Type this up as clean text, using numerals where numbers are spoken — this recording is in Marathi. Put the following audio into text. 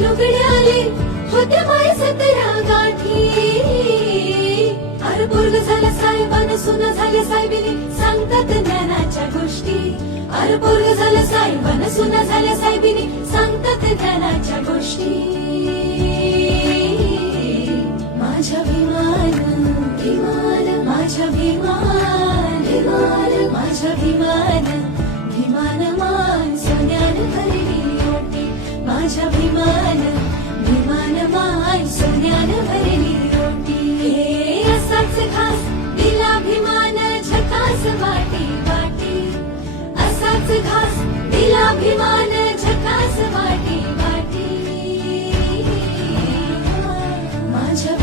लुगड्याले होते माय 17 गाठी. अरे पोरग झालं साहेबान सुना झाले साहेबिनी सांगतात ज्ञानाच्या गोष्टी. अरे पोरग झालं साहेबान सुना झाल्या साहेबिनी सांगतात ज्ञानाच्या गोष्टी. माझ्या भीमान भीमान माझ्या भीमान भीमान माझ्या भीमान भीमान मान सोन्यान भरली ओटी. माझ्या भीमान भीमान मान सोन्यान भरली ओटी. हे असाच घास दिला भीमान झकास वाटी वाटी. असाच घास दिला भीमान झकास वाटी वाटी. माझ्या